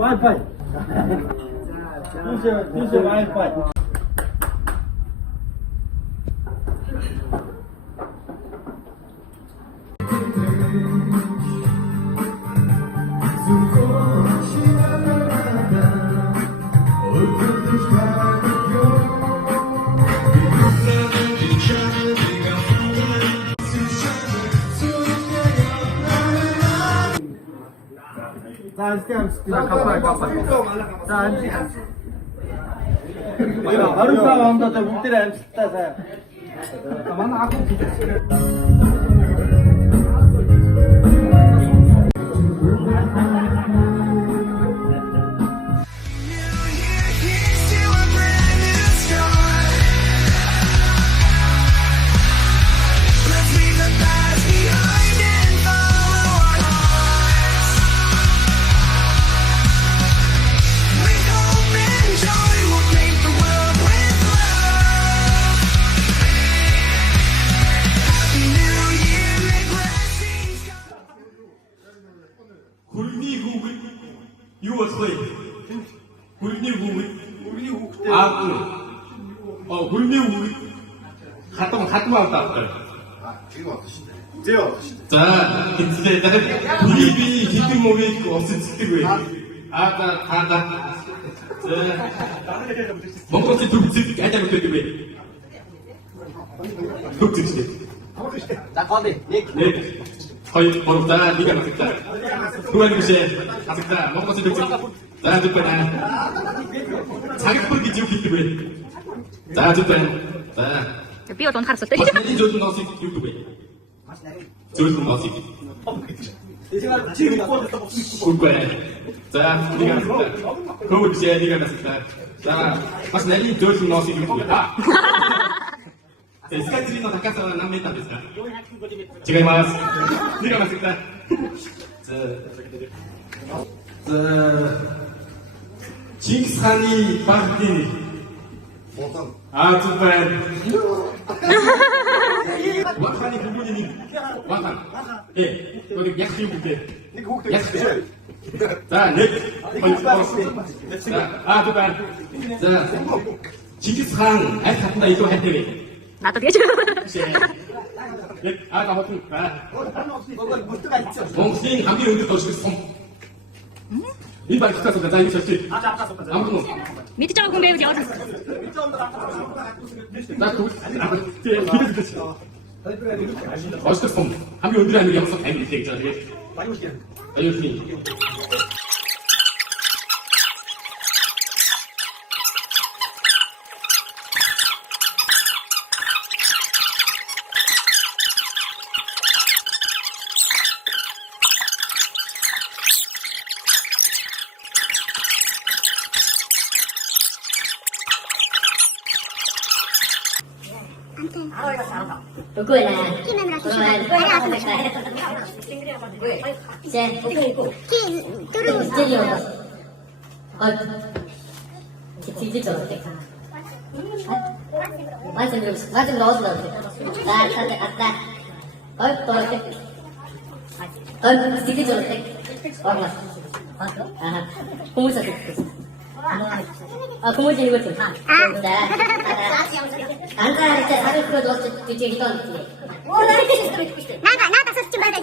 Wi-Fi. Use your Wi-Fi. Harum saa amda ta бүгдээр амжилттай сайн. Манай ах Хүрний хүүхэд юу болох вэ? Хүрний хүүхэд хүрний хүүхэд хатам авдаг. За хэзээ дахиад хүний би хэдэн мөвийг осцдаг вэ? Монгол төвчд ажил өгдөг вэ? Төвчд. За голи. Нэг. Хоёр бордаа нэг амттай. Түвэн бишээ хатагта Монгол төвчд. За зүгтээ. Цагт бүр гэж юу хийдэг вэ? За зүгтээ. За. Би бол унахаар асуулт. Энэ зөвхөн носыг юу гэдэг вэ? Зөвхөн носыг. Үгүй. За нэг амттай. Хөвөр бишээ нэг амттай. За бас нарийн зөвхөн носыг юу гэдэг вэ? Скатрина накаса нам это без. Чигаймас. Нигамасита. Чингисханы багийн Азубай. Ваханы бүбүний вахан. Гори яхи бүгэ. Нэг хүүхдээ. Яхи. За нэг. Азубай. За Чингисхан аль хатанда илүү хайтай вэ? Надад гэж. Хотын. Монголын хамгийн өндөр төвшин сум. Энэ багтаас за энэ шилжээ. Амгын. Мэдж байгаа хүн байвал яваад. За түл. Оскар сум. Хамгийн өндөр амир ямсан амир хэлж байгаа. Тэгээд аюулгүй. Үгүй ээ. 고무줄 이거 좀. 안가를 때 다른 그거 넣었지 뒤에 있던. 나가 서스 좀 받아.